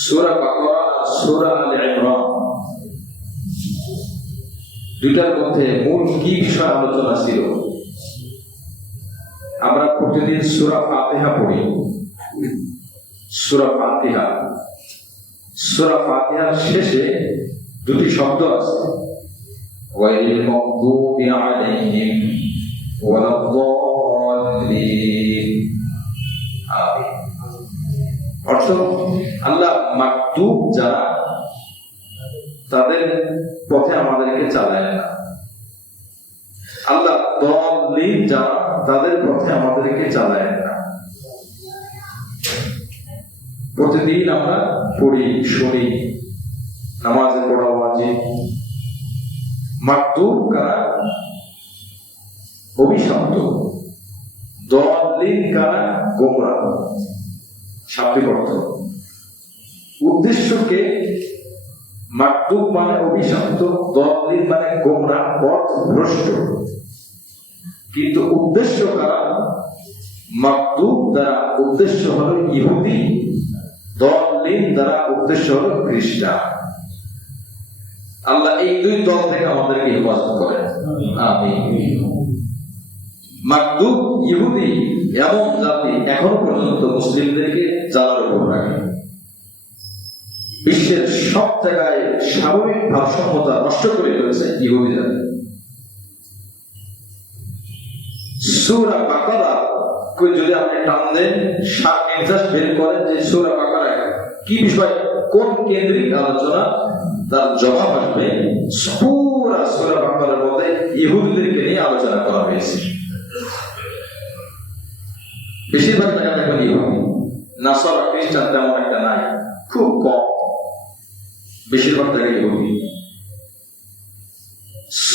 সূরা বাকারা আর সূরা আলে ইমরান দুইটার মধ্যে মূল কি বিষয় আলোচনা ছিল? আমরা প্রতিদিন সূরা ফাতিহা পড়ি। সূরা ফাতিহার শেষে দুটি শব্দ আছে, ওয়াইল মাগদুবি আলাইহিম ওয়ালাদ-দাল্লিন। অর্থ, আল্লাহ মাকতুব যারা তাদের পথে আমাদেরকে চালায় না, আল্লাহ দাল্লিন যারা তাদের পথে আমাদেরকে চালায় না। প্রতিদিন আমরা পড়ি, শুনি, নামাজে পড়া ওয়াজিব। মাকতুব কারা? অভিশপ্ত। দাল্লিন কারা? গোমরাহ। শাব্দিক অর্থ। উদ্দেশ্যকে মাকতুব মানে অভিশপ্ত, দাল্লিন মানে গোমরাহ, পথভ্রষ্ট। কিন্তু উদ্দেশ্য কারা? মাকতুব দ্বারা উদ্দেশ্য হলো ইহুদি, দাল্লিন দ্বারা উদ্দেশ্য হলো খ্রিস্টান। আল্লাহ এই দুই দল থেকে আমাদেরকে হেফাজত করেন, আমিন। মাকতুব ইহুদি এমন জাতি এখন পর্যন্ত মুসলিমদেরকে জালার উপর রাখে। বিশ্বের সব জায়গায় স্বাভাবিক ভারসাম্যতা নষ্ট করে ফেলেছে ইহুদি জাতি। সূরা বাকারা যদি আপনি টান দেন, নির্দেশ বের করেন যে সূরা বাকারা কি বিষয়, কোন কেন্দ্রিক আলোচনা, তার জবাব আসবে পুরা সূরা বাকারার মধ্যে ইহুদিদেরকে নিয়ে আলোচনা করা হয়েছে। বেশিরভাগ জায়গা দেখবেন ইহুদি, নাসারা খ্রিস্টান তেমন একটা নাই, খুব কম। বেশিরভাগ জায়গায় ইহুদি।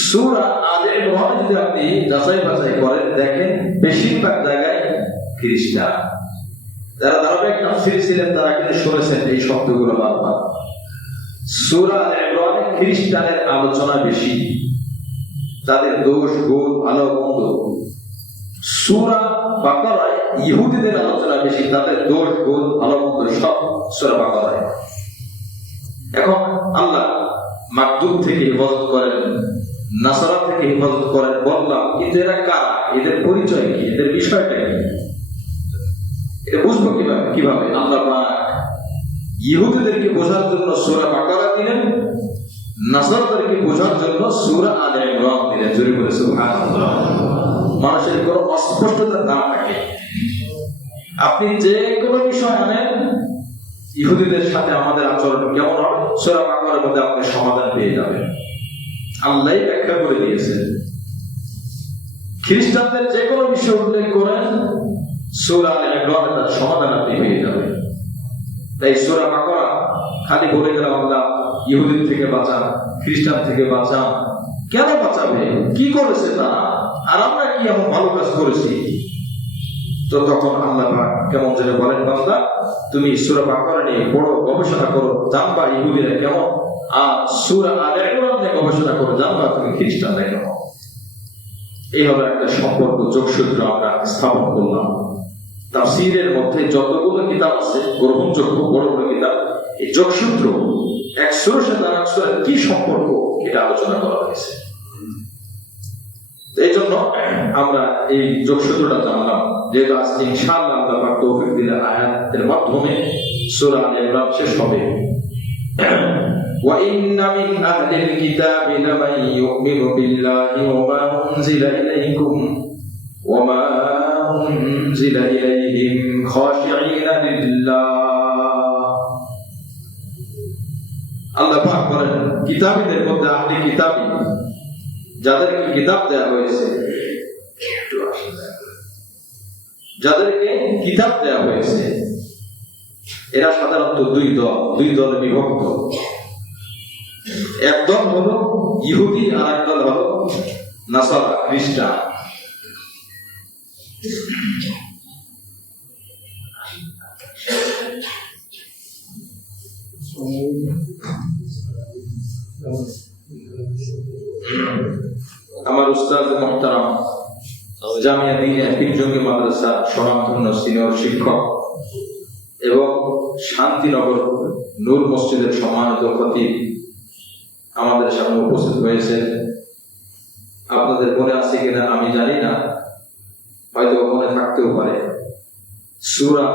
সূরা আলে ইমরান যদি আপনি যাচাই বাছাই করেন, দেখেন বেশিরভাগ জায়গায় খ্রিস্টান। যারা ধারাবাহিক তাফসীর ছিলেন তারা কিন্তু শুনেছেন এই শব্দগুলো বারবার। সূরা আলে ইমরানে খ্রিস্টানের আলোচনা বেশি, তাদের দোষ, গুণ, ভালো মন্দ। সূরা বাকারায় ইহুদিদের আলোচনা বেশি, তাদের দোষ, গুণ, ভালো মন্দ সব সূরা বাকারায়। এখন আল্লাহ মাকতুব থেকে হেফাজত করেন, নাসারা থেকে হেফাজত করেন বললাম, কিন্তু এরা কারা, এদের পরিচয় কি, এদের বিষয়টা কি, এটা বুঝবো কিভাবে? আল্লাহ পাক ইহুদিদেরকে বোঝার জন্য সূরা বাকারা দিলেন, নাসারাদেরকে বোঝার জন্য সূরা আলে ইমরান দিলেন। জোরে বলে সুবহানাল্লাহ। মানুষের কোনো অস্পষ্টতা না থাকে, আপনি যে কোনো বিষয় আনেন, ইহুদিদের সাথে আমাদের আচরণ কেমন হবে সূরা বাকারার মধ্যে আপনি সমাধান পেয়ে যাবেন। আল্লাহ ব্যাখ্যা করে দিয়েছেন। খ্রিস্টানদের যে কোনো বিষয় উল্লেখ করেন, সূরা আলে ইমরানের তার সমাধান আপনি পেয়ে যাবেন। তাই সূরা বাকারা খালি বলে গেলাম আল্লাহ ইহুদি থেকে বাঁচান, খ্রিস্টান থেকে বাঁচান। কেন বাঁচাবে? কি করেছে তারা? আর আমরা কি এমন ভালো কাজ করেছি? তো তখন আল্লাহ পাক কেমন যেন বলেন, বান্দা তুমি সূরা বাকারা নিয়ে পড়ো, গবেষণা করো, জানবা ইহুদিরা কেমন। আর সূরা আলে ইমরান নিয়ে গবেষণা করো, জানবা তুমি খ্রিস্টানরা কেমন। এইভাবে একটা সম্পর্ক, যোগসূত্র আমরা স্থাপন করলাম। তাফসীরের মধ্যে যতগুলো কিতাব আছে গ্রহণযোগ্য বড় বড় কিতাব, এই যোগসূত্র এক সূরার সাথে আরেক সূরার কি সম্পর্ক এটা আলোচনা করা হয়েছে। এই জন্য আমরা এই যোগসূত্রটা জানলাম, যেহেতু আজকে ইনশাআল্লাহ আল্লাহ পাক তৌফিক দিলে আয়াতের মাধ্যমে সূরা আলে ইমরান শেষ হবে। وَإِنَّ مِنْ أَهْلِ الْكِتَابِ لَمَنْ يُؤْمِنُ بِاللَّهِ وَمَا أُنْزِلَ إِلَيْكُمْ وَمَا أُنْزِلَ إِلَيْهِمْ خَاشِعِينَ لِلَّهِ। আল্লাহ পাক বলেন, কিতাবীদের মধ্যে আহলে কিতাবী, যাদেরকে কিতাব দেওয়া হয়েছে, যাদেরকে কিতাব দেওয়া হয়েছে, এরা সাধারণত দুই দলে বিভক্ত। এক দল হলো ইহুদি, আর এক দল হলো নাসারা, খ্রিস্টান। আমার উস্তাদ মুহতারাম জামিয়া দ্বীনে ফিকজঙ্গি মাদ্রাসা স্বনামধন্য সিনিয়র শিক্ষক এবং শান্তিনগর নূর মসজিদের সম্মানিত খতিব আমাদের সামনে উপস্থিত হয়েছেন। আপনাদের মনে আছে কিনা আমি জানি না, হয়তো মনে থাকতেও পারে, সূরা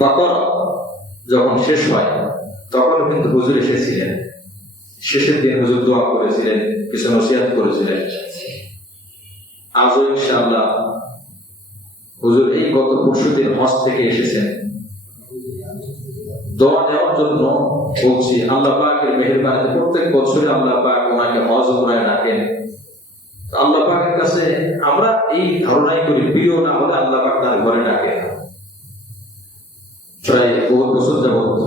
বাকারা যখন শেষ হয় তখন কিন্তু হুজুর এসেছিলেন। শেষের দিন হুজুর দোয়া করেছিলেন, কিছু নসিহত করেছিলেন। আজও ইনশাআল্লাহ হুজুর এই গত পরশুদিন হজ থেকে এসেছেন। দোয়া নেওয়ার জন্য বলছি, আল্লাহ পাকের মেহেরবানিতে প্রত্যেক বছর আল্লাহ পাক ওনাকে হজ উমরায় ডাকেন। আল্লাহ পাকের কাছে আমরা এই ধারণাই করি, প্রিয় না হলে আল্লাহ পাক তার ঘরে ডাকেন। প্রায় বহু বছর যাবত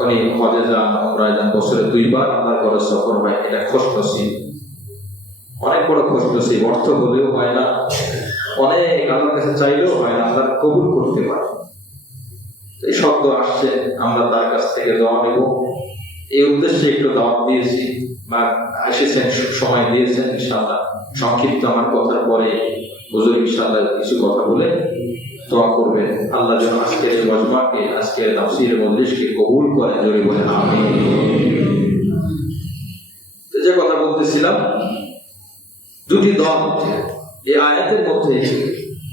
উনি হজে যান, উমরায় যান, বছরে 2 বার আল্লাহর ঘরে সফর হয়। এটা খুশনসিব, অনেক বড় খুশনসিব। অর্থ হলেও হয় না, অনেক আল্লাহর কাছে চাইলেও হয় না, আল্লাহ কবুল করতে পারে। এই শব্দ আসছে, আমরা তার কাছ থেকে দোয়া নেব, এই উদ্দেশ্যে একটু দাওয়াত দিয়েছি বা এসেছেন, সময় দিয়েছেন। ইনশাআল্লাহ সংক্ষিপ্ত আমার কথার পরে হুজুর ইনশাআল্লাহ কিছু কথা বলে দোয়া করবেন। আল্লাহ যেন আজকের এই মজমাকে, আজকের তাফসীর মজলিসকে কবুল করে, জোরে বলে আমিন। যে কথা বলতেছিলাম, দুটি দল এই আয়াতের মধ্যে,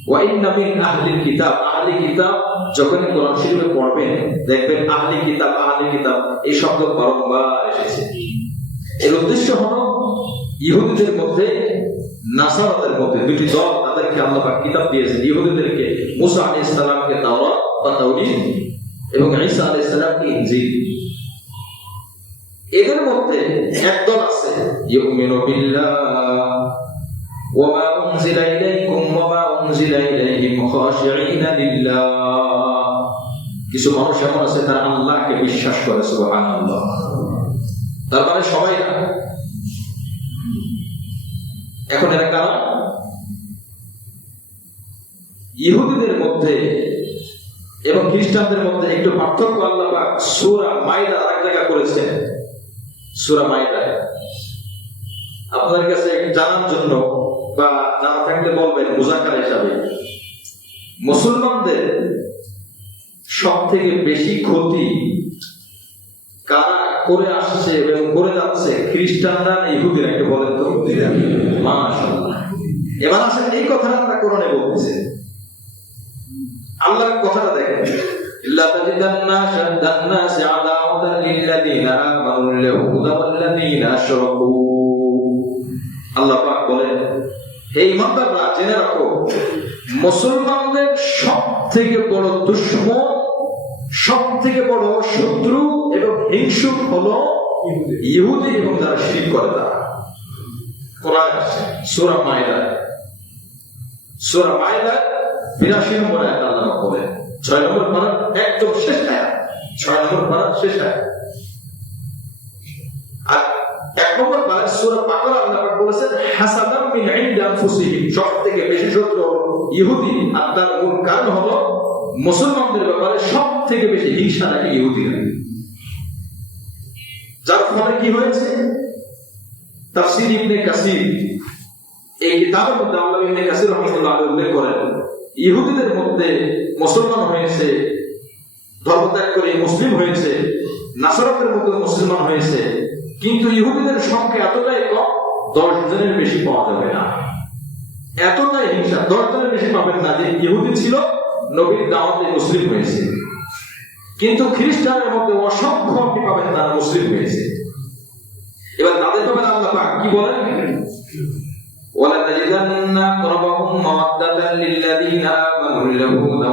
ওয়া ইন্না মিন আহলিল কিতাব, আহলি কিতাব যখনই কোরআন শরীফে পড়বেন দেখবেন আহলি কিতাব, আহলি কিতাব এই শব্দ বারংবার এসেছে। এর উদ্দেশ্য হলো ইহুদিদের মধ্যে, নাসারাদের মধ্যে দুটি দল, তাদেরকে আল্লাহ পাক কিতাব দিয়েছেন। ইহুদিদেরকে মুসা আলাইহিস সালামকে তাওরাত বা তাওরীত এবং ঈসা আলাইহিস সালামকে ইনজিল। এদের মধ্যে একদল আছে ইউমিনু বিল্লাহ ওয়া মা উনজিলা ইলাইকুম ওয়া মা উনজিলা ইলাইহিম খাশিঈনা লিল্লাহ। কিছু মানুষ এমন আছে তারা আল্লাহকে বিশ্বাস করে, সুবহানাল্লাহ। তার মানে সবাই না। এখন এরা কারা? ইহুদিদের মধ্যে এবং খ্রিস্টানদের মধ্যে একটু পার্থক্য আল্লাহ পাক সূরা মাইদা আরেক জায়গা করেছেন। সূরা মাইদা আপনাদের কাছে জানার জন্য বা জানা থাকলে বলবেন মুযাকারা হিসাবে, মুসলমানদের সব থেকে বেশি ক্ষতি কারা করে আসছে এবং করে যাচ্ছে? খ্রিস্টানরা না ইহুদিরা? একটু বলেন তো। মাশাআল্লাহ। এবার আসেন এই কথাটা আমরা কোরআনে বলতেছে, আল্লাহর কথাটা দেখেন, লা তাজিদান্না শাদ্দান নাসি আদাওয়াতান লিল্লাযিনা আমানুল ইয়াহুদা ওয়াল্লাযিনা আশরাকু। আল্লাহ পাক বলেন, হে ঈমানদাররা জেনে রাখো, মুসলমানদের সবথেকে বড় দুশমন, সবথেকে বড় শত্রু এবং হিংসুক হলো ইহুদি এবং যারা শিরক করে তারা। কোরআন আছে সূরা মাইদা, সূরা মাইদা 82 নম্বর আয়াত আল্লাহ বলেন, 6 নম্বর পারা একদম শেষ আয়াত, 6 নম্বর পারা শেষ আয়াত। আর 1 নম্বর পারা সূরা বাকারা আল্লাহ বলেছেন হাসাদাম মিন ইনদি আনফুসিহিম, সবথেকে বেশি শত্রু ইহুদি। আর তার মূল কারণ হলো মুসলমানদের ব্যাপারে সব থেকে বেশি হিংসা নাকি ইহুদিরা। যার ফলে কি হয়েছে? তাফসীর ইবনে কাসির এই কিতাবের মধ্যে আল্লাহ ইবনে কাসির রাহিমাহুল্লাহ আলাইহি উল্লেখ করেন, ইহুদিদের মধ্যে মুসলমান হয়েছে, ধর্মত্যাগ করে মুসলিম হয়েছে, নাসারাদের মধ্যে মুসলমান হয়েছে, কিন্তু ইহুদিদের সংখ্যা এতটাই কম, 10 জনের বেশি পাওয়া যাবে না। এতটাই হিংসা, 10 জনের বেশি পাবেন না যে ইহুদি ছিল, নবীর দাওয়াতে মুসলিম হয়েছে। কিন্তু খ্রিস্টানের মধ্যে অসংখ্য আপনি পাবেন তারা মুসলিম হয়েছে। এবার তাদের ব্যাপারে আল্লাহ পাক কি বলেন? ওয়ালা তাজিদান্না আকরাবাহুম মাওয়াদ্দাতান লিল্লাযিনা আমানুল ইয়াহুদা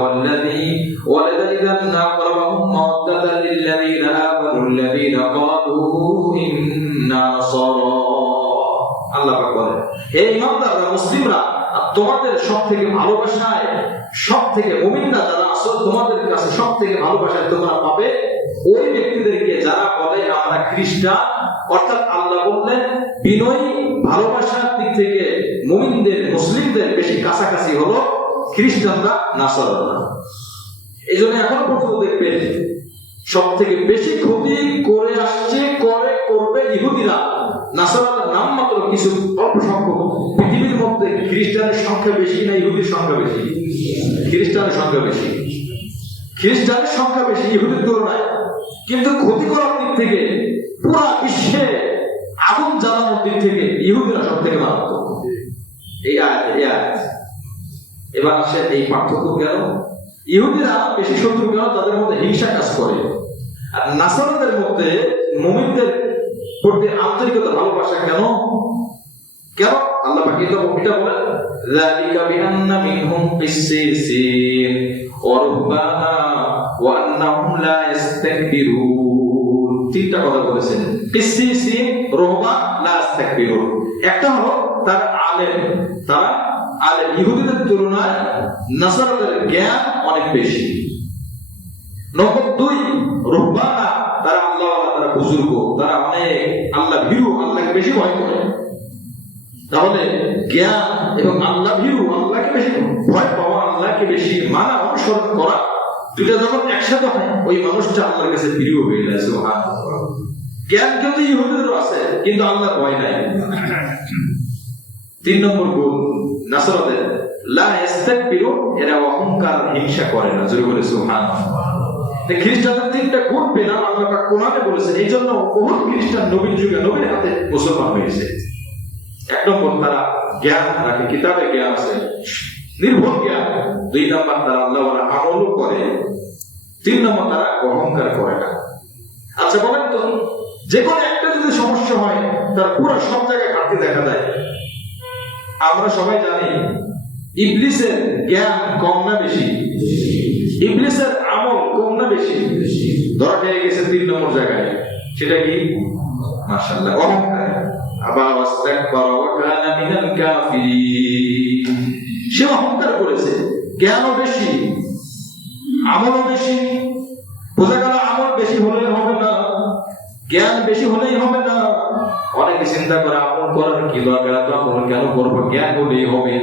ওয়ালা তাজিদান্না আকরাবাহুম মাওয়াদ্দাতান লিল্লাযিনা আমানুল্লাযিনা ক্বালু ইন্না নাসারা। আল্লাহ পাক বলেন, হে ঈমানদাররা, মুসলিমরা, তোমাদের সবথেকে ভালোবাসায়, সবথেকে মুমিনরা যারা আছো, তোমাদের কাছে সবথেকে ভালোবাসায় তোমরা পাবে ওই ব্যক্তিদেরকে যারা বলে আমরা খ্রিস্টান। অর্থাৎ আল্লাহ বললেন বিনয়ী ভালোবাসার দিক থেকে মুমিনদের, মুসলিমদের বেশি কাছাকাছি হলো খ্রিস্টানরা, নাসারারা। এই জন্য এখনো পর্যন্ত দেখবেন সব থেকে বেশি ক্ষতি করে আসছে, করবে ইহুদিরা। নাসারার নাম মাত্র কিছু অল্প সংখ্যক। পৃথিবীর মধ্যে খ্রিস্টানের সংখ্যা বেশি না ইহুদির সংখ্যা বেশি? খ্রিস্টানের সংখ্যা বেশি। খ্রিস্টানের সংখ্যা বেশি ইহুদির তুলনায়, কিন্তু ক্ষতি করার দিক থেকে পুরা বিশ্বে আগুন জ্বালানোর দিক থেকে ইহুদিরা সব থেকে মারাত্মক। এই আয়াত এবার আসে এই পার্থক্য কেন? ইহুদিরা বেশি শত্রু কেন? তাদের মধ্যে হিংসা কাজ করে। আর নাসারাদের মধ্যে মুমিনদের প্রতি আন্তরিকতা, ভালোবাসা কেন? কেন আল্লাহ পাক এটা বলেন, যালিকা বিআন্না মিনহুম কিসসিসিন ওয়া রুহবানা ওয়া আন্নাহুম লা ইস্তাকবিরুন। তিনটা কথা বলেছেন, কিসসিসিন, রুহবান, লা ইস্তাকবিরুন। একটা হলো তারা আলেম, ইহুদিদের তুলনায় নাসারাদের জ্ঞান অনেক বেশি। নম্বর 2, রুহবানা, তারা আল্লাহওয়ালা, তারা বুজুর্গ, তারা অনেক আল্লাহ ভীরু, আল্লাহকে বেশি ভয় করে। তাহলে জ্ঞান এবং আল্লাহ ভীরু, আল্লাহকে বেশি ভয় পাওয়া, আল্লাহকে বেশি মানা, অনুসরণ করা, দুটা যখন একসাথে হয় ওই মানুষটা আল্লাহর কাছে প্রিয় হয়ে যায়। সুবহানাল্লাহ। জ্ঞান কিন্তু ইহুদিদেরও আছে, কিন্তু আল্লাহর ভয় নাই। 3 নম্বর গুণ নাসারাদের, লা ইস্তাকবিরুন, এরা অহংকার, হিংসা করে না। জোরে বলে সুবহানাল্লাহ। খ্রিস্টানদের 3টা গুণ পেলাম, আল্লাহ পাক কোরআনে বলেছেন। এই জন্য বহু খ্রিস্টান নবীর যুগে নবীর হাতে মুসলমান হয়েছে। 1 নম্বর, তারা জ্ঞান রাখে, কিতাবে জ্ঞান আছে, নির্ভুল জ্ঞান। 2 নম্বর, তারা আল্লাহওয়ালা আমলও করে। 3 নম্বর, তারা অহংকার করে না। আচ্ছা বলেন তো, যে কোনো একটা যদি সমস্যা হয় তার পুরো সব জায়গায় ঘাটতি দেখা দেয়। আমরা সবাই জানি ইবলিসের জ্ঞান কম না বেশি? ইবলিসের আমল কম না বেশি? ধরা খেয়ে গেছে 3 নম্বর জায়গায়। সেটা কি? মাশাআল্লাহ, অহংকার। আবার ওয়াস্তাকবারা ওয়া কানা মিনাল কাফিরিন। সে অহংকার করেছে। জ্ঞানও বেশি, আমলও বেশি। বোঝা গেল আমল বেশি হলে হবে না, জ্ঞান বেশি হলেই হবে না। অনেকে চিন্তা করে আমল করার কি দরকার, তো আমল কেন করবো, জ্ঞান হলেই হবে।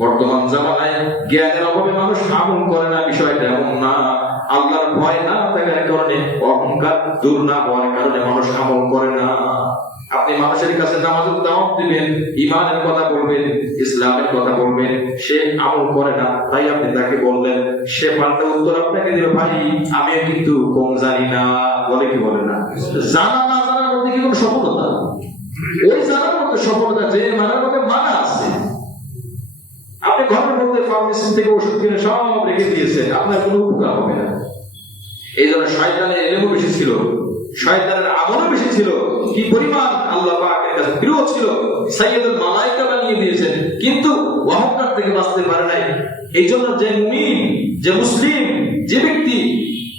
বর্তমান জামানায় জ্ঞানের অভাবে মানুষ আমল করে না, বিষয়টা এমন না। আল্লাহর ভয় না থাকার কারণে, অহংকার দূর না হওয়ার কারণে মানুষ আমল করে না। আপনি মানুষের কাছে নামাজের দাওয়াত দিবেন, ঈমানের কথা বলবেন, ইসলামের কথা বলবেন, সে আমল করে না, তাই আপনি তাকে বললেন, সে পাল্টা উত্তর আপনাকে দিল, ভাই আমি কিন্তু কম জানি না। বলে কি বলে না? জানা না জানার মধ্যে কি কোনো সফলতা? ওই জানার মধ্যে সফলতা যে মানার মধ্যে মানা আছে। আপনি ঘরের মধ্যে ফার্মেসি থেকে ওষুধ কিনে সব রেখে দিয়েছেন, আপনার কোনো উপকার হবে না। এই জন্য শয়তানের এলেমও বেশি ছিল, শয়তানের আমলও বেশি ছিল। কি পরিমাণ আল্লাহ পাকের কাছে প্রিয় ছিল, সাইয়্যিদুল মালায়েকা বানিয়ে দিয়েছেন, কিন্তু অহংকার থেকে বাঁচতে পারে নাই। এই জন্য যে মুমিন, যে মুসলিম, যে ব্যক্তি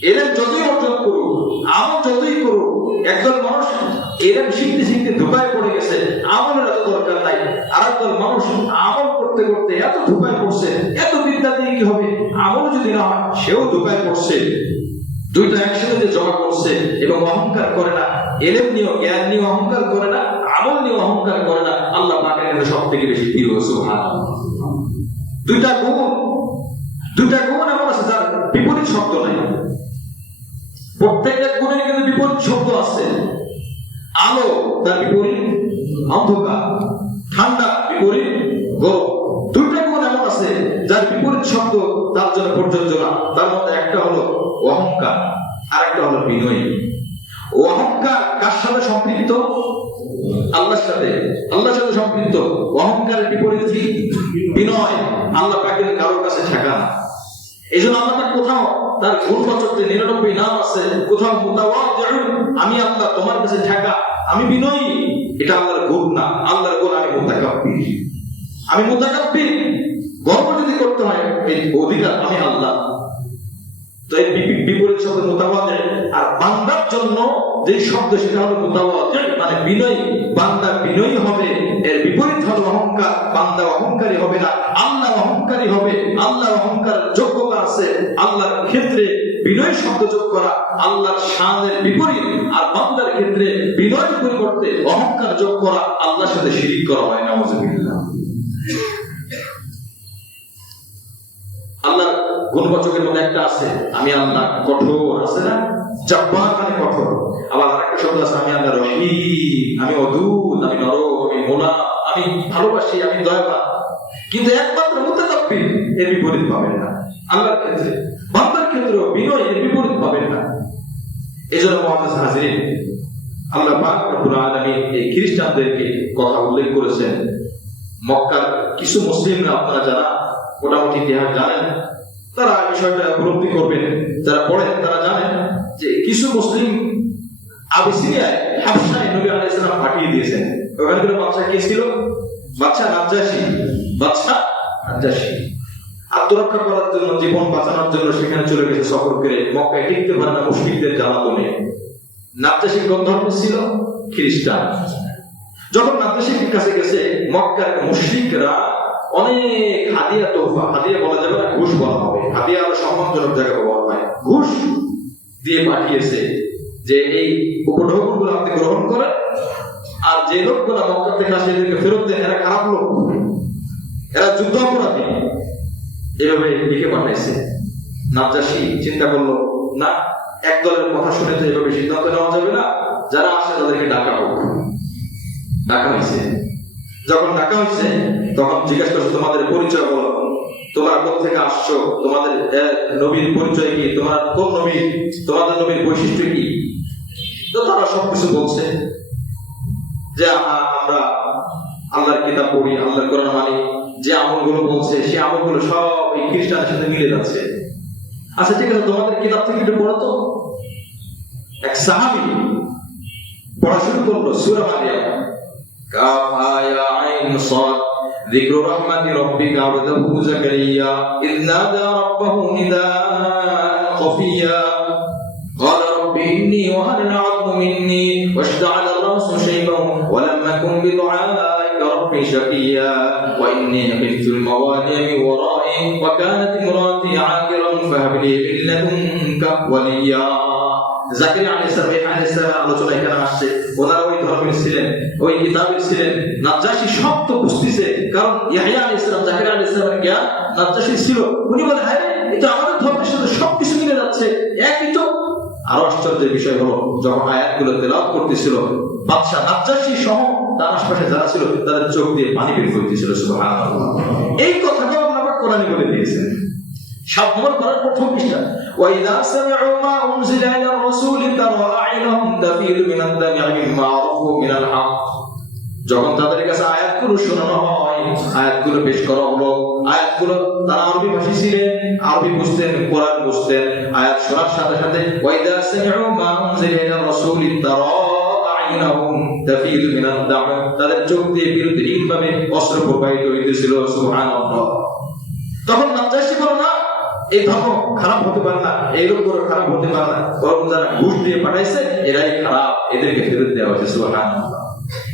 এলেম যতই অর্জন করুক, আমল যতই করুক, একদল মানুষ এলেম শিখতে শিখতে ধোঁকায় পড়ে গেছে, আমলের এত দরকার নাই। আর একদল মানুষ আমল করতে করতে এত ধোঁকায় পড়ছে, এত বিদ্যা দিয়ে কি হবে, আমল যদি না হয় সেও ধোঁকায় পড়ছে। দুইটা একসাথে যে জমা করছে এবং অহংকার করে না, এলেম নিয়ে, জ্ঞান নিয়ে অহংকার করে না, আমল নিয়ে অহংকার করে না, আল্লাহ পাকের কাছে সবথেকে বেশি প্রিয়। সুবহানাল্লাহ। দুইটা গুণ এমন আছে যার বিপরীত শব্দ নাই। প্রত্যেকটা গুণের কিন্তু বিপরীত শব্দ আছে। আলো তার বিপরীত অন্ধকার, ঠান্ডা বিপরীত গরম। দুইটা গুণ এমন আছে যার বিপরীত শব্দ তার জন্য প্রযোজ্য না। তার মধ্যে একটা হলো অহংকার, আর একটা হলো বিনয়। অহংকার কার সাথে সম্পৃক্ত? আল্লাহর সাথে। আল্লাহর সাথে সম্পৃক্ত। অহংকারের বিপরীত কি? বিনয়। আল্লাহ পাকের কারোর কাছে ঠেকা না। এই জন্য আল্লাহ পাক কোথাও তার গুণবাচক যে 99 নাম আছে, কোথাও মুতাওয়াদিউন, আমি আল্লাহ তোমার কাছে ঠেকা, আমি বিনয়ী, এটা আল্লাহর গুণ না। আল্লাহর গুণ আমি মুতাকাব্বির। আমি মুতাকাব্বির, গর্ব যদি করতে হয় এই অধিকার আমি আল্লাহ। তো এই বিপরীত শব্দ মুতাওয়াদি। আর বান্দার জন্য যে শব্দ সেটা হলো মুতাওয়াদি, মানে বিনয়ী। বান্দা বিনয়ী হবে, এর বিপরীত হলো অহংকার। বান্দা অহংকারী হবে না, আল্লাহ অহংকারী হবে। আল্লাহর অহংকার যোগ্যতা আছে, আল্লাহর ক্ষেত্রে বিনয় শব্দ যোগ করা আল্লাহর শানের বিপরীত। আর বান্দার ক্ষেত্রে বিনয়ের পরিবর্তে অহংকার যোগ করা আল্লাহর সাথে শিরিক করা হয়। নাউযুবিল্লাহ। আল্লাহর গুণবাচকের মধ্যে একটা আছে, আমি আল্লাহ কঠোর, আছে না? জব্বার মানে কঠোর। আবার আরেকটা শব্দ আছে, আমি আল্লাহ রহিম, আমি অদূত, আমি নরম, আমি মোলা, আমি ভালোবাসি, আমি দয়াবান। কিন্তু একমাত্র মুতাকাব্বির এর বিপরীত পাবেন না। আল্লাহর ক্ষেত্রে, বান্দার ক্ষেত্রেও বিনয় এর বিপরীত পাবেন না। এজন্য মুআজ্জাজ হাজিরিন, আল্লাহ পাক রব্বুল আলামিন এই খ্রিস্টানদেরকে কথা উল্লেখ করেছেন। মক্কার কিছু মুসলিমরা, আপনারা যারা মোটামুটি ইতিহাস জানেন তারা বিষয়টা উপলব্ধি করবেন, যারা পড়েন তারা জানেন যে কিছু মুসলিম আবিসিনিয়ায় হাবশায় নবী আলাইহিস সালাম পাঠিয়ে দিয়েছেন। ওখানকার বাদশা কে ছিল? বাদশা নাজ্জাশী। বাদশা নাজ্জাশী আত্মরক্ষা করার জন্য, জীবন বাঁচানোর জন্য সেখানে চলে গেছে সফর করে। মক্কায় টিকতে পারে না মুশরিকদের জ্বালাতনে। নাজ্জাশী কোন ধর্মের ছিল? খ্রিস্টান। যখন নাজ্জাশীর কাছে গেছে, মক্কার মুশরিকরা অনেক হাদিয়া, তোহফা, হাদিয়া বলা যাবে না, ঘুষ বলা হবে, হাদিয়া আরো সম্মানজনক জায়গায় ব্যবহার হয়, ঘুষ দিয়ে পাঠিয়েছে যে এই উপঢৌকনগুলো আপনি গ্রহণ করেন, আর যে লোকগুলো মক্কা থেকে আসে এদেরকে ফেরত দেন, এরা খারাপ লোক, এরা যুদ্ধ অপরাধী, এভাবে লিখে পাঠাইছে। নাজ্জাশী চিন্তা করলো, না, এক দলের কথা শুনে তো এভাবে সিদ্ধান্ত নেওয়া যাবে না, যারা আসে তাদেরকে ডাকা হোক। ডাকা হয়েছে। যখন ডাকা হয়েছে তখন জিজ্ঞাসা করছে, তোমাদের পরিচয় বলো, তোমরা কোথা থেকে আসছো, তোমাদের নবীর পরিচয় কি, তোমার কোন নবী, তোমাদের নবীর বৈশিষ্ট্য কি? তো তারা সবকিছু বলছে যে আমরা আল্লাহর কিতাব পড়ি, আল্লাহর কোরআন মানি, যে আমলগুলো বলছে সেই আমলগুলো সব এই খ্রিস্টানের সাথে মিলে যাচ্ছে। আচ্ছা ঠিক আছে, তোমাদের কিতাব থেকে একটু পড়ো তো। এক সাহাবী পড়া শুরু করলো সূরা মারিয়াম, কাফ হা আইন সাদ, ذكر رحمة ربك عبده زكريا إذ نادى ربه نداء خفيا قال رب إني وهن العظم مني واشتعل الرأس شيبا ولم أكن بدعائك رب شقيا وإني خفت الموالي من ورائي وكانت امرأتي عاقرا فهب لي من لدنك وليا। জাকারিয়া আলাইহিস সালাম আলোচনা এখানে আসছে। ওনারা ওই ধর্মের ছিলেন, ওই কিতাবের ছিলেন। নাজ্জাশী সব তো বুঝতেছে, কারণ ইয়াহইয়া আলাইহিস সালাম, জাকারিয়া আলাইহিস সালামের জ্ঞান নাজ্জাশী ছিল। উনি বলে, হ্যাঁ এটা আমাদের ধর্মের সাথে সবকিছু মিলে যাচ্ছে, একই তো। আরো আশ্চর্যের বিষয় হলো, যখন আয়াতগুলো তেলাওয়াত করতেছিল, বাদশা নাজ্জাশী সহ তার আশপাশে যারা ছিল তাদের চোখ দিয়ে পানি বের হইতেছিল। সুবহানাল্লাহ। এই কথাটাও আল্লাহ কোরআনে বলে দিয়েছেন। সাবধান করার প্রথম পৃষ্ঠা, وَإِذَا سَمِعُوا مَا أُنزِلَ إِلَى الرَّسُولِ تَرَى أَعْيُنَهُمْ تَفِيضُ مِنَ الدَّمْعِ مِمَّا عَرَفُوا مِنَ الْحَقِّ। যখন তাদের কাছে আয়াতগুলো শোনানো হয়, আয়াতগুলো পেশ করা হলো, আয়াতগুলো তারা আরবি ভাষী ছিলেন, আরবি বুঝতেন, কোরআন বুঝতেন। আয়াত শোনার সাথে সাথে وَإِذَا سَمِعُوا مَا أُنزِلَ إِلَى الرَّسُولِ تَرَى أَعْيُنَهُمْ تَفِيضُ مِنَ الدَّمْعِ, তাদের চোখ দিয়ে বিরুদ্ধহীনভাবে অশ্রু প্রবাহিত হইতেছিল। সুবহানাল্লাহ। তখন নাজ্জাশী বলে, না, এই ধর্ম খারাপ হতে পারে না, এই লোকগুলো খারাপ হতে পারে না, বরং যারা ঘুষ দিয়ে পাঠাইছে এরাই খারাপ, এদেরকে ফেরত দেওয়া হয়েছে। সুবহানাল্লাহ।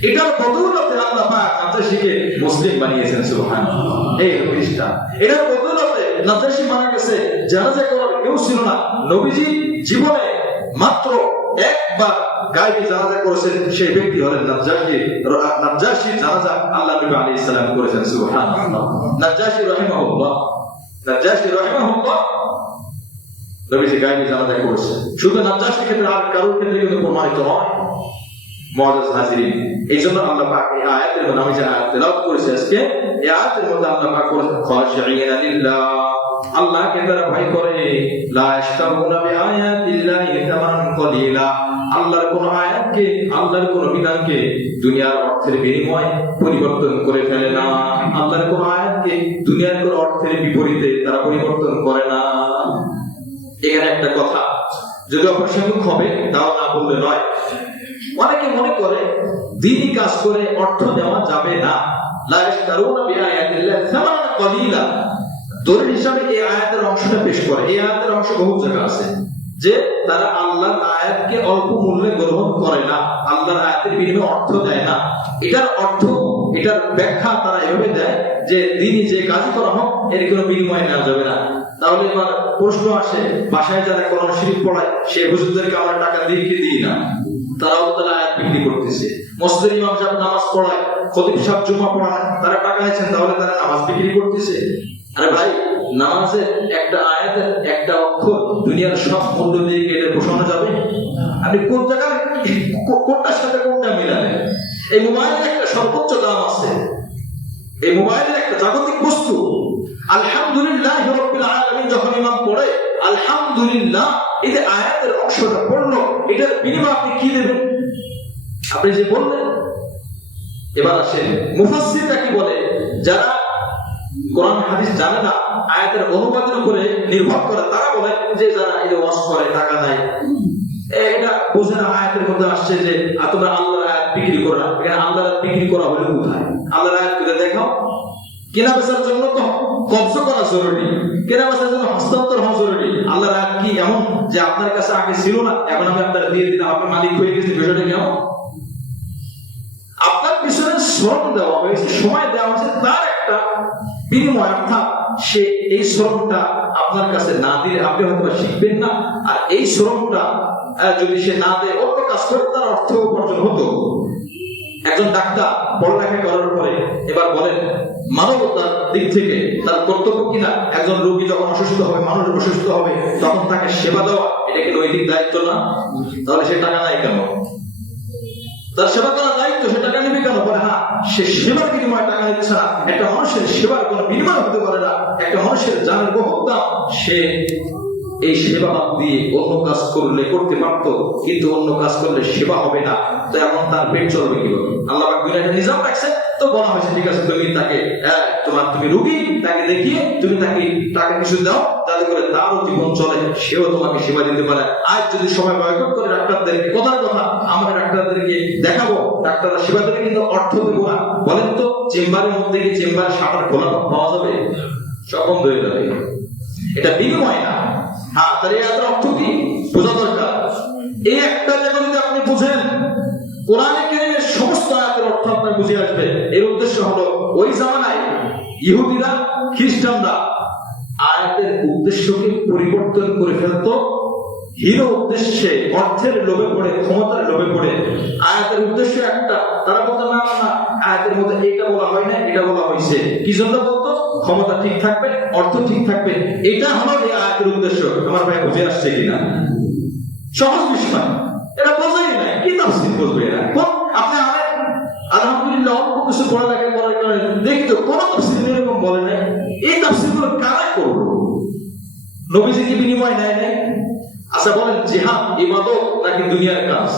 এটার বদৌলতে আল্লাহ পাক নাজ্জাশীকে মুসলিম বানিয়েছেন। সুবহানাল্লাহ। এই খ্রিস্টান, এটার বদৌলতে নাজ্জাশী মারা গেছে, জানাজা করার কেউ ছিল না। নবীজি জীবনে মাত্র একবার গায়বী জানাজা করেছেন, সেই ব্যক্তি হলেন নাজ্জাশী। নাজ্জাশী জানাজা আল্লাহ নবী আলাইহিস সালাম করেছেন। সুবহানাল্লাহ। নাজ্জাশী রাহিমাহুল্লাহ, নাজ্জাশী রাহিমাহুল্লাহ নবীজি গায়বী জানাজা করেছেন। শুধু নাজ্জাশীর ক্ষেত্রে, আর কারোর ক্ষেত্রে কিন্তু প্রমাণিত নয়। মুআজ্জাজ হাজিরিন, এইজন্য আল্লাহ পাক এই আয়াতের মধ্যে, আমি যে আয়াত তেলাওয়াত করেছি আজকে, এই আয়াতের মধ্যে আল্লাহ পাক বলেছেন, খাশিঈনা লিল্লাহ, আল্লাহকে তারা ভয় করে, লা ইশতারুনা বিআয়াতিল্লাহি তামানান কলিলা, আল্লাহর কোন আয়াতকে, আল্লাহর কোন বিধানকে দুনিয়ার অর্থের বিনিময়ে পরিবর্তন করে ফেলে না। আল্লাহর কোন আয়াতকে দুনিয়ার কোন অর্থের বিপরীতে তারা পরিবর্তন করে না। এখানে একটা কথা যদি অপ্রাসঙ্গিক হবে তাও না বললে নয়। অনেকে মনে করে দ্বীনি কাজ করে অর্থ দেওয়া যাবে না। লা ইশতারুনা বিআয়াতিল্লাহি তামানান কলিলা, দলিল হিসাবে এই আয়াতের অংশটা পেশ করে। এই আয়াতের অংশ বহু জায়গা আছে যে তারা আল্লাহর আয়াতকে অল্প মূল্যে গ্রহণ করে না, আল্লাহর আয়াতের বিনিময়ে অর্থ দেয় না। এটার অর্থ, এটার ব্যাখ্যা তারা এভাবে দেয় যে দ্বীনি যে কাজ করা হোক এর কোনো বিনিময় নেওয়া যাবে না। তাহলে এবার প্রশ্ন আসে, বাসায় যারা কোরআন শরীফ পড়ায় সেই হুজুরদেরকে আমরা টাকা দিই কি দিই না? তারাও তারা আয়াত বিক্রি করতেছে। মসজিদের ইমাম সাহেব নামাজ পড়ায়, খতিব সাহেব জুমা পড়ায়, তারা টাকা নিচ্ছেন, তাহলে তারা নামাজ বিক্রি করতেছে। আরে ভাই, নামাজের একটা আয়াতের একটা অক্ষর দুনিয়ার সব মূল্য দিয়ে এটা বসানো যাবে? আপনি কোন জায়গায় কোনটার সাথে কোনটা মিলাবেন? এই মোবাইলের একটা সর্বোচ্চ দাম আছে, এই মোবাইলের একটা জাগতিক বস্তু। আলহামদুলিল্লাহ রাব্বিল আলামিন যখন ইমাম পড়ে আলহামদুলিল্লাহ, এই যে আয়াতের অংশটা পড়লো, এটার বিনিময়ে আপনি কি দেবেন? আপনি যে বললেন। এবার আসেন মুফাসসিররা কি বলে, যারা কোরআন হাদিস জানে না, আয়াতের অনুবাদের উপরে নির্ভর করে, তারা বলে যে যারা এই ওয়াজ করে টাকা নাই, এটা বুঝে না আয়াতের মধ্যে আসছে যে তোমরা আল্লাহর আয়াত বিক্রি করো না। এখানে আল্লাহর আয়াত বিক্রি করা হলে কোথায়? আল্লাহর আয়াত করে দেখাও। কেনা বেচার জন্য তো কবজ করা জরুরি, কেনা বেচার জন্য হস্তান্তর হওয়া জরুরি। আল্লাহর আয়াত কি এমন যে আপনার কাছে আগে ছিল না, এখন আমি আপনার দিয়ে দিলাম, আপনি মালিক হয়ে গেছেন? বিষয়টা কেমন? আপনার পিছনে শ্রম দেওয়া হয়েছে, সময় দেওয়া হয়েছে, তার একটা বিনিময়, অর্থাৎ সে এই শ্রমটা আপনার কাছে না দিলে আপনি হয়তো শিখবেন না। আর এই শ্রমটা যদি সে না দেয়, অন্য কাজ করে, তার অর্থ উপার্জন হতো। একজন ডাক্তার পড়ালেখা করার পরে এবার বলেন মানবতার দিক থেকে তার কর্তব্য কিনা, একজন রোগী যখন অসুস্থ হবে, মানুষ অসুস্থ হবে, তখন তাকে সেবা দেওয়া, এটা কি নৈতিক দায়িত্ব না? তাহলে সে টাকা নাই কেন? তার সেবা করার দায়িত্ব, সে টাকা নেবে কেন? বলে হ্যাঁ, সে সেবার বিনিময়ে টাকা নিচ্ছে না। একটা মানুষের সেবার কোনো বিনিময় হতে পারে না। একটা মানুষের জানের বহুত দাম, সে এই সেবা বাদ দিয়ে অন্য কাজ করলে করতে পারতো, কিন্তু অন্য কাজ করলে সেবা হবে না। তো এখন তার পেট চলবে কিভাবে? আল্লাহ পাক দুনিয়াটা নিজাম রাখছে, তো বলা হয়েছে ঠিক আছে, তুমি তাকে তুমি রোগী, তাকে দেখিয়ে তুমি তাকে টাকা কিছু দাও, যাতে করে তারও জীবন চলে, সেও তোমাকে সেবা দিতে পারে। আজ যদি সবাই বয়কট করে ডাক্তারদেরকে, কথার কথা আমরা ডাক্তারদেরকে দেখাবো, ডাক্তাররা সেবা দেবে কিন্তু অর্থ দেবো না, বলেন তো চেম্বারের মধ্যে গিয়ে চেম্বারের শাটার খোলা পাওয়া যাবে? সব বন্ধ হয়ে যাবে। এটা বিনিময় না। হ্যাঁ, তাহলে এর অর্থ কি বোঝা দরকার। এই একটা জায়গা যদি আপনি বুঝেন, কোরআনে কারীমের সমস্ত আয়াতের অর্থ আপনার বুঝে আসবে। এর উদ্দেশ্য হলো, ওই জামানায় ইহুদিরা, খ্রিস্টানরা আয়াতের উদ্দেশ্যকে পরিবর্তন করে ফেলতো হীন উদ্দেশ্যে, অর্থের লোভে পড়ে, ক্ষমতার লোভে পড়ে। আয়াতের উদ্দেশ্য একটা, তারা বলতো না না, আয়াতের মধ্যে এটা বলা হয় না, এটা বলা হয়েছে। কি জন্য বলতো? ক্ষমতা ঠিক থাকবে, অর্থ ঠিক থাকবে, এটা হলো এই আয়াতের উদ্দেশ্য। আমার ভাই বুঝে আসছে কিনা? সহজ বিষয়, এটা বোঝাই নাই, কি তাফসীর বুঝবে এরা? আপনি আলহামদুলিল্লাহ অল্প কিছু পড়ালেখা করার কারণে দেখতো কোন তাফসীর এরকম বলে নাই। এই তাফসীরগুলো কারা করলো? নবীজি কি বিনিময় নেয় নাই? আচ্ছা বলেন, জিহাদ ইবাদত নাকি দুনিয়ার কাজ?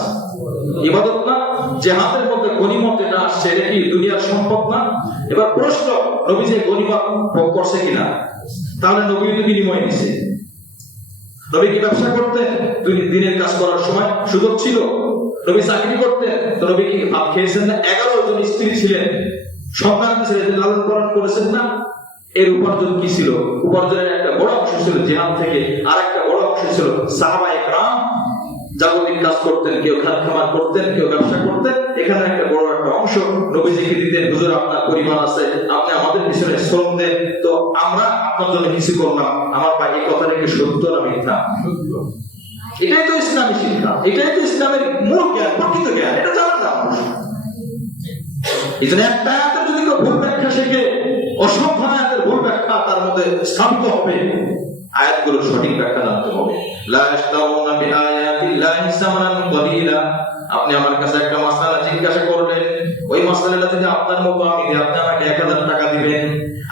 ইবাদত না? জিহাদের মধ্যে গনিমত যেটা আসছে, এটা কি দুনিয়ার সম্পদ না? এবার প্রশ্ন, নবীজি গনিমত ভোগ করছে কিনা? তাহলে নবী বিনিময় নিছে। নবী কি ব্যবসা করতেন? দিনের কাজ করার সময় সুযোগ ছিল। নবী চাকরি করতেন, তো নবী কি ভাত খেয়েছেন না? 11 জন স্ত্রী ছিলেন, সন্তান ছিলেন, লালন পালন করেছেন না? এর উপার্জন কি ছিল? উপার্জনের একটা বড় অংশ ছিল জিহাদ থেকে, আর একটা বড় অংশ ছিল সাহাবায়ে কেরাম জাগতিক কাজ করতেন, কেউ খাত খামার করতেন, কেউ ব্যবসা করতেন। এখানে একটা বড় একটা অংশ নবীজিকে দিতেন, হুজুর আপনার পরিবার আছে, আপনি আমাদের পিছনে শ্রম দেন, তো আমরা আপনার জন্য কিছু করলাম। আমার ভাই, এই কথাটা কি সত্য না মিথ্যা? এটাই তো ইসলামী শিক্ষা, এটাই তো ইসলামের মূল জ্ঞান, প্রকৃত জ্ঞান। এটা জানা না এই জন্য একটা আয়াতের যদি কেউ ভুল ব্যাখ্যা শেখে, অসংখ্য আয়াতের ভুল ব্যাখ্যা তার মধ্যে স্থাপিত হবে। আয়াতগুলোর সঠিক ব্যাখ্যা জানতে হবে। লা ইস্তাউনা বিআয়াতিল্লাহি সামানান কলিলা। আপনি আমার কাছে একটা মাসআলা জিজ্ঞাসা করলেন, ওই মাসআলাটা যদি আপনার মতো আমি দিই, আপনি আমাকে 1000 টাকা দিবেন।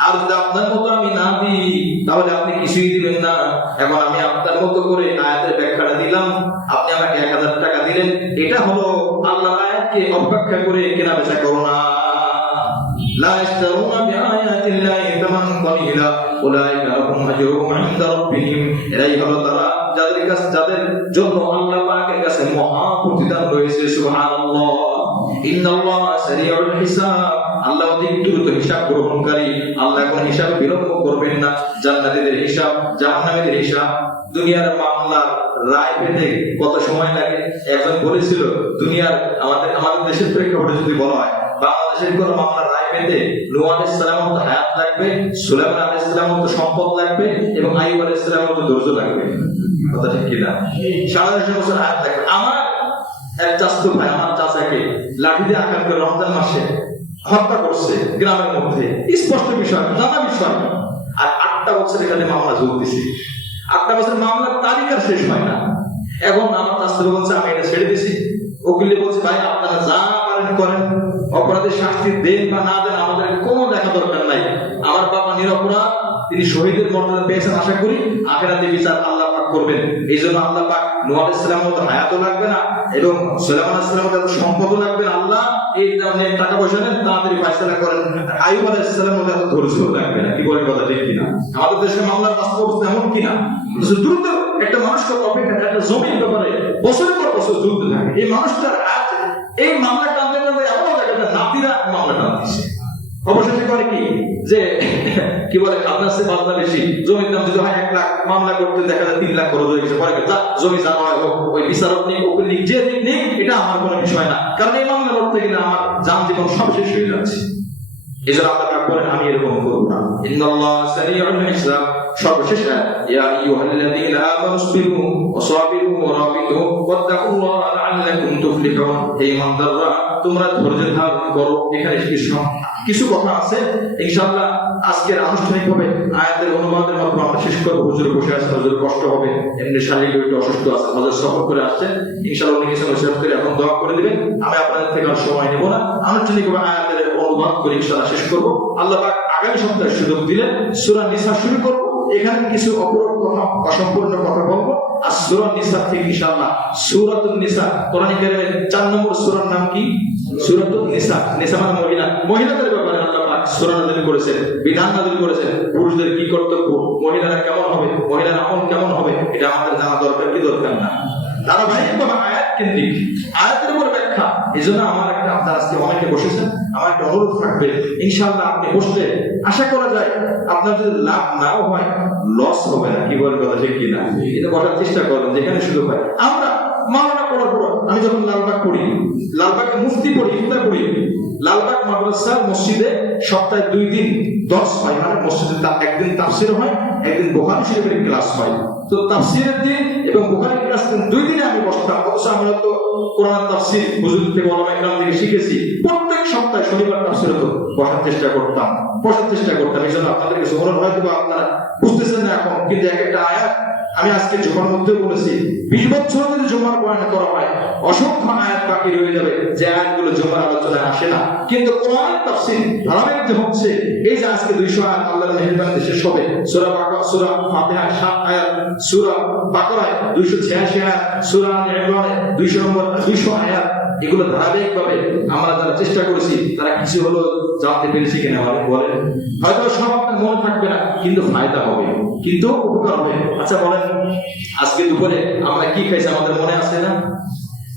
আর যদি আপনার মতো আমি না দিই, তাহলে আপনি কিছুই দিবেন না। এখন আমি আপনার মতো করে আয়াতের ব্যাখ্যাটা দিলাম, আপনি আমাকে 1000 টাকা দিলেন। এটা হলো আল্লাহর আয়াতকে অপব্যাখ্যা করে কেনা বেচা করো না। লা ইস্তাউনা বিআয়াতিল্লাহি সামানান কলিলা উলাইকা লাহুম আজরুহুম ইনদা রাব্বিহিম। এরাই হলো তারা যাদের জন্য আল্লাহ পাকের কাছে মহা প্রতিদান রয়েছে। সুবহানাল্লাহ। ইন্নাল্লাহা সারিউল হিসাব। আল্লাহ অধিক দ্রুত হিসাব গ্রহণকারী। আল্লাহ কোন হিসাব বিলম্ব করবেন না। জান্নাতীদের হিসাব, জাহান্নামীদের হিসাব। দুনিয়ার মামলার রায় পেতে কত সময় লাগে? একজন বলেছিল, দুনিয়ার আমাদের দেশের প্রেক্ষাপটে যদি বলা হয়, বাংলাদেশের কোন মামলার রায় পেতে নূহ আলাইহিস সালামের মতো হায়াত লাগবে, সুলাইমান আলাইহিস সালামের মতো সম্পদ লাগবে, এবং আইয়ুব আলাইহিস সালামের মতো ধৈর্য লাগবে। কথা ঠিক কিনা? 450 বছর হায়াত লাগবে। আমার এক চাচা ভাই আমার চাচাকে লাঠি দিয়ে আঘাত করে রমজান মাসে হত্যা করছে গ্রামের মধ্যে। স্পষ্ট বিষয়, জানা বিষয়। আর 8টা বছর এখানে মামলা চলতেছে। 8টা বছর মামলার তারিখ আর শেষ হয় না। এখন আমার চাচা বলছে, আমি এটা ছেড়ে দিছি। উকিলে বলছে, ভাই আপনারা যা পারেন করেন, অপরাধের শাস্তি দেন বা না দেন আমাদের কোনো দেখা দরকার নাই। আমার বাবা নিরপরাধ, তিনি শহীদের মর্যাদা পেয়েছেন, আশা করি আখিরাতে বিচার আল্লাহ পাক করবেন। এই জন্য আল্লাহ পাক নূহ আলাইহিস সালামের মতো হায়াতও লাগবে না এবং সুলাইমান আলাইহিস সালামের মতো সম্পদও লাগবে না। আল্লাহ এই দামে টাকা পয়সা নেন, তাড়াতাড়ি ফয়সালা করেন। আইয়ুব আলাইহিস সালামের মতো এত ধৈর্য লাগবে না। কি বলেন কথা ঠিক কিনা? আমাদের দেশে মামলার বাস্তব অবস্থা এমন কিনা? দ্রুত একটা মানুষকে অপেক্ষা, একটা জমির ব্যাপারে বছরের পর বছর যুদ্ধ থাকে। এই মানুষটার আজ এই মামলা টানতে টানতে এমন লাগে নাতিরা মামলা টানতেছে। অবশেষে করে কি বলে খাজনা সে বাজনা বেশি, জমির দাম যদি হয় 1 লাখ, মামলা করতে দেখা যায় 3 লাখ খরচ হয়ে গেছে। পরে জমি যা হয় হোক, ওই বিচারক নিক, উকিল নিক, যে দিক নিক, এটা আমার কোনো বিষয় না, কারণ এই মামলা করতে গেলে আমার জান জীবন সব শেষ হয়ে যাচ্ছে। এই জন্য আল্লাহ পাক বলেন আমি এরকম করব না। ইন্নাল্লাহ সারিউল হিসাব। সর্বশেষ ইয়া আইয়ুহাল্লাযীনা আমানু ইসবিরু ওয়া সাবিরু ওয়া রাবিতু ওয়াত্তাকুল্লাহা লাআল্লাকুম তুফলিহুন। হে ইমানদাররা, তোমরা ধৈর্য ধারণ করো। এখানে কিছু কথা আছে, ইনশাআল্লাহ আজকের আনুষ্ঠানিকভাবে আয়াতের অনুবাদের মাধ্যমে আমরা শেষ করব। হুজুর বসে আছে, হুজুর কষ্ট হবে, এমনি শারীরিক একটু অসুস্থ আছে, হযরত সফর করে আসছেন। ইনশাআল্লাহ উনি কিছু নসিহত করে এখন দোয়া করে দিবেন। আমি আপনাদের থেকে আর সময় নেব না, আনুষ্ঠানিকভাবে আয়াতের অনুবাদ করে ইনশাআল্লাহ শেষ করব। আল্লাহ পাক আগামী সপ্তাহে সুযোগ দিলে সূরা নিসা শুরু করব। এখানে কিছু অপূর্ণ কথা, অসম্পূর্ণ কথা বলবো। আর সূরা নিসা থেকে ইনশাআল্লাহ সূরাতুন নিসা, কোরআন কারীমের 4 নম্বর সূরার নাম কি? সূরাতুন নিসা। নিসা মানে মহিলা, মহিলাদের ব্যাপারে আল্লাহ পাক সূরা নাযিল করেছেন, বিধান নাযিল করেছেন। পুরুষদের কি কর্তব্য, মহিলারা কেমন হবে, মহিলার আমল কেমন হবে, এটা আমাদের জানা দরকার কি দরকার না? ধারাবাহিকভাবে আয়াত কেন্দ্রিক, আয়াতের উপর ব্যাখ্যা। এই জন্য আমার একটা, আপনার আজকে অনেকে বসেছেন, আমার একটা অনুরোধ থাকবে, ইনশাআল্লাহ আপনি বসলে আশা করা যায় আপনার যদি লাভ নাও হয়, লস হবে না। কি বলেন কথা ঠিক কিনা? এটা বলার চেষ্টা করবেন যেখানে সুযোগ হয়। আমরা মাওলানা পড়ার পর আমি যখন লালবাগ পড়ি, লালবাগে মুফতি পড়ি, ইফতার পড়ি, লালবাগ মাদ্রাসার মসজিদে সপ্তাহে 2 দিন দর্স হয়, মানে মসজিদে একদিন তাফসীর হয়, একদিন বুখারী শরীফের ক্লাস হয়। তো তাফসীরের দিন এবং বুখারী ক্লাস 2 দিনে আমি বসতাম। অবশ্য আমরা তো কোরআন তাফসীর হুজুর থেকে, ওলামা ইকরাম থেকে শিখেছি। প্রত্যেক সপ্তাহে শনিবার তাফসীরে তো বসার চেষ্টা করতাম। এই জন্য আপনাদের কাছে অনুরোধ, হয়তো আপনারা বুঝতেছেন না এখন, কিন্তু এক একটা আয়াত আমি আজকে জুমার মধ্যে বলেছি, 20 বছর যদি জুমার বয়ান করা হয়, অসংখ্য আয়াত বাকি রয়ে যাবে যে আয়াতগুলো জুমার আলোচনায় আসে না। কিন্তু কোরআনের তাফসীর ধারাবাহিক যে হচ্ছে, এই যে আজকে 200 আয়াত আল্লাহর মেহেরবানিতে শেষ হবে। সূরা বাকারা, সূরা ফাতিহা 7 আয়াত, সূরা বাকারায় 286 আয়াত, সূরা আলে ইমরানে 200 আয়াত। এগুলো ধারাবাহিকভাবে আমরা যারা চেষ্টা করেছি, তারা কিছু হলো জানতে পেরেছি কিনা বলেন। হয়তো সব আপনার মনে থাকবে না, কিন্তু ফায়দা হবে, কিন্তু উপকার হবে। আচ্ছা বলেন, আজকে দুপুরে আমরা কি খাইছি আমাদের মনে আছে না?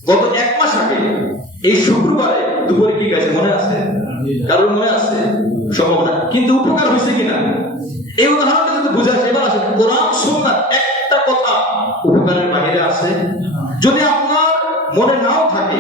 গত 1 মাস আগে এই শুক্রবারে দুপুরে কি খাইছি মনে আছে? কারোর মনে আছে? সম্ভব না, কিন্তু উপকার হয়েছে কিনা এই উদাহরণটা যদি বোঝা যায়, এবার আসেন কোরআন সুন্নাহ একটা কথা উপকারের বাইরে আছে। যদি আপনার মনে নাও থাকে,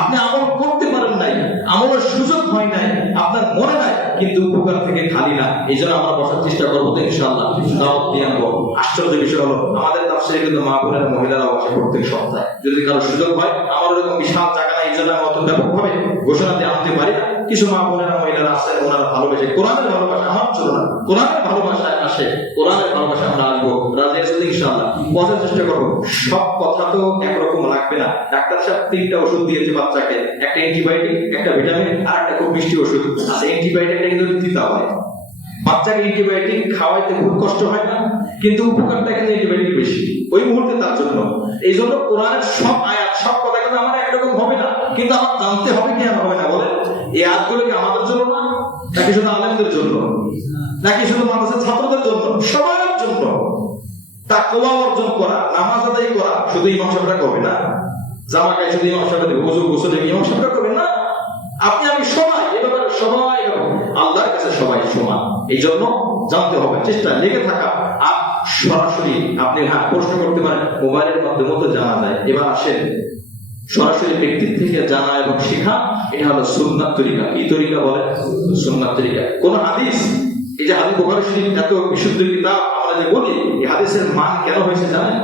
আপনি আমল করতে পারেন নাই, আমলের সুযোগ হয় নাই, আপনার মনে নাই, কিন্তু উপকার থেকে খালি না। এই জন্য আমরা বসার চেষ্টা করবো তো ইনশাআল্লাহ, দাওয়াত দিয়ে আনবো। আশ্চর্য বিষয় হলো, আমাদের তাফসীরে কিন্তু মা বোনেরা, মহিলারা বসে প্রত্যেক সপ্তাহে। যদি কারো সুযোগ হয়, আমার এরকম বিশাল জায়গা নাই, এই জন্য আমি অত ব্যাপকভাবে ঘোষণা দিয়ে আনতে পারি না। কিছু মা বোনেরা, মহিলারা আছে, ওনারা ভালোবেসে, কোরআনের ভালোবাসা আমার ছিল না, কোরআনের ভালোবাসায় আসে, কোরআনের ভালোবাসা আমরা আসবো। রাজি আছেন ইনশাআল্লাহ? বোঝার চেষ্টা করবো। সব কথা তো একরকম লাগবে না। ডাক্তার সাহেব 3টা ওষুধ দিয়েছে বাচ্চাকে, একটা অ্যান্টিবায়োটিক, একটা ভিটামিন, আর একটা খুব মিষ্টি ওষুধ। আচ্ছা, অ্যান্টিবায়োটিকটা কিন্তু দিতে হয় বাচ্চাকে, অ্যান্টিবায়োটিক খাওয়াইতে খুব কষ্ট হয় না, কিন্তু উপকারটা এখানে অ্যান্টিবায়োটিক বেশি ওই মুহূর্তে তার জন্য। এই জন্য কোরআনের সব আয়াত, সব কথা কিন্তু আমার একরকম হবে না, কিন্তু আমার জানতে হবে কি আর হবে না বলেন? এই আয়াতগুলো কি আমাদের জন্য না, নাকি শুধু আলেমদের জন্য, নাকি শুধু মাদ্রাসার ছাত্রদের জন্য? সবার জন্য। তাকওয়া অর্জন করা, নামাজ আদায় করা শুধু ইমাম সাহেবরা করবে না, জামা গায়ে শুধু ইমাম সাহেবরা দেবে, ওযু গোসল ইমাম সাহেবরা করবে না, আপনি আমি সবাই এ ব্যাপারে সবাই আল্লাহর কাছে সবাই সমান। এই জন্য জানতে হবে, চেষ্টা লেগে থাকা। আর সরাসরি আপনি প্রশ্ন করতে পারেন, মোবাইলের মাধ্যমে তো জানা যায়। এবার আসেন সরাসরি ব্যক্তির থেকে জানা এবং শেখা, এটা হলো সুন্নাত তরিকা। কি তরিকা বলে? সুন্নাত তরিকা। কোন হাদিস, এই যে হাদিস বুখারী শরীফ এত বিশুদ্ধ কিতাব, আমরা যে বলি এই হাদিসের মান কেন হয়েছে জানেন?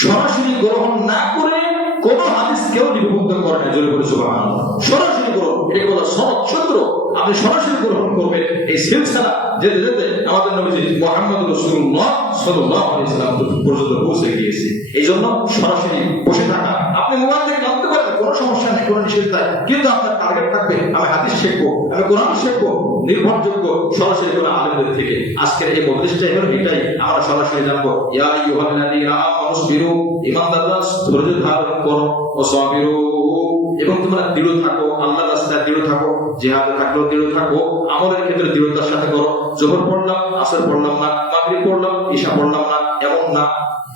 সরাসরি গ্রহণ না করে কোন হাদিস কেউ লিপিবদ্ধ করে না। জোরে বলে সুবহানাল্লাহ। সরাসরি গ্রহণ, এটাকে বলা সনদ সূত্র। আপনি সরাসরি গ্রহণ করবেন। এই সিলসিলা যেতে যেতে আমাদের নবী মুহাম্মদ রাসূলুল্লাহ সাল্লাল্লাহু আলাইহি ওয়াসাল্লাম পর্যন্ত পৌঁছে গিয়েছে। এই জন্য সরাসরি বসে থাকা, আপনি মোবাইল থেকে জানতে পারেন কোনো সমস্যা নেই, কোনো নিষেধ নাই, কিন্তু আপনার টার্গেট থাকবে আমি হাদিস শিখবো, আমি কোরআন শিখবো, নির্ভরযোগ্য সরাসরি কোনো আলেমদের থেকে। আজকের এই মজলিসটা এটাই আমরা সরাসরি জানবো। ইয়া আইয়ুহাল্লাযীনা আমানুসবিরু, ঈমানদাররা ধৈর্য ধারণ করো, ও সাবিরু, এবং তোমরা দৃঢ় থাকো, আল্লাহর রাস্তায় দৃঢ় থাকো, জিহাদে থাকলেও দৃঢ় থাকো, আমলের ক্ষেত্রে দৃঢ়তার সাথে করো। যোহর পড়লাম, আসর পড়লাম না, মাগরিব পড়লাম, ইশা পড়লাম না, এমন না।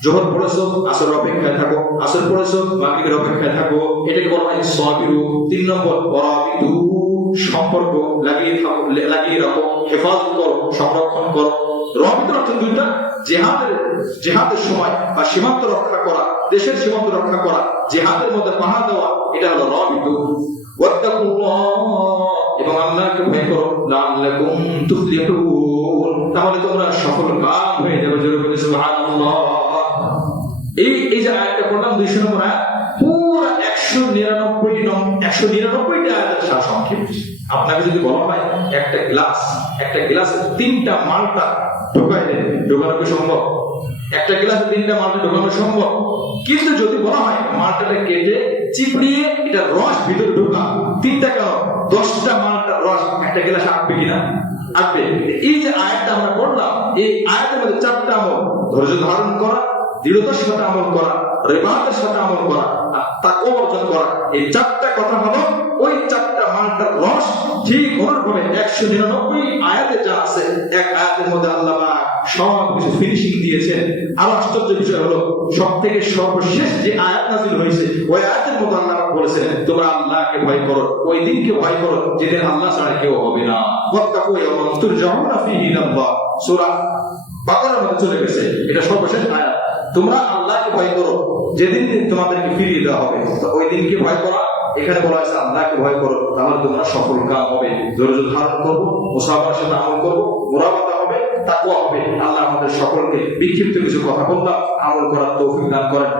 যোহর পড়েছো, আসর অপেক্ষায় থাকো, আসর পড়েছো, মাগরিবের অপেক্ষায় থাকো, এটাকে বলা হয় সাবিরু। 3 নম্বর ওয়ারাবিতু, সম্পর্ক লাগিয়ে রাখো, হেফাজত করো, সংরক্ষণ করো। রাবিত অর্থ দুইটা, জিহাদের সময় বা সীমান্ত রক্ষা করা, দেশের সীমান্ত রক্ষা করা, জিহাদের মধ্যে পাহাড় দেওয়া, এটা হলো রাবিত। ওয়াত্তাকুল্লাহ, এবং আল্লাহকে ভয় করো, লাআল্লাকুম তুফলিহুন, তাহলে তোমরা সফল কাম হয়ে যাবে। জোরে বলে সুবহানাল্লাহ। এই যে আয়াতটা পড়লাম 200 নম্বর আয়াত, পুরো 199টা আয়াতের সারসংক্ষেপ। আপনাকে যদি বলা হয় একটা গ্লাসে 3টা মালটা ঢোকাই দেন, ঢোকানো কি সম্ভব? একটা গ্লাসে 3টা মালটা ঢোকানো সম্ভব, কিন্তু যদি বলা হয় মালটাকে কেটে চিপড়িয়ে এটা রস ভিতরে ঢোকা, 3টা কেন 10টা মালটার রস একটা গ্লাসে আটবে কিনা? আটবে। এই যে আয়াতটা আমরা পড়লাম, এই আয়াতের মধ্যে 4টা আমল: ধৈর্য ধারণ করা, দৃঢ়তার সাথে আমল করা, রিবাতের সাথে আমল করা, আর তাকওয়া অর্জন করা। এই 4টা কথা হলো ওই 4টা মালটার রস ঠিক অনুরূপভাবে 199 আয়াতে যা আছে, এক আয়াতের মধ্যে আল্লাহ সব কিছু ফিনিশিং দিয়েছেন। আর আশ্চর্য বিষয় হলো সবথেকে সর্বশেষ যে আয়াত নাযিল হয়েছে, ওই আয়াতের মধ্যে আল্লাহ বলেছেন তোমরা আল্লাহকে ভয় করো, ওই দিনকে ভয় করো যেদিন আল্লাহ ছাড়া কেউ হবে না। ওয়াত্তাকু ইয়াওমান তুরজাউনা ফীহি ইলাল্লাহ, সূরা বাকারার মধ্যে চলে গেছে, এটা সর্বশেষ আয়াত। তোমরা আল্লাহকে ভয় করো যেদিন তোমাদেরকে ফিরিয়ে দেওয়া হবে, তো ওই দিনকে ভয় করা। এখানে বলা হয়েছে আল্লাহকে ভয় করো, তাহলে তোমরা সফল কাম হবে। ধৈর্য ধারণ করবো, মুসাফার সাথে আমল করবো, মুরাবাতা হবে, তাকওয়া হবে। আল্লাহ আমাদের সকলকে বিক্ষিপ্ত কিছু কথা বললাম আমল করার তৌফিক দান করেন।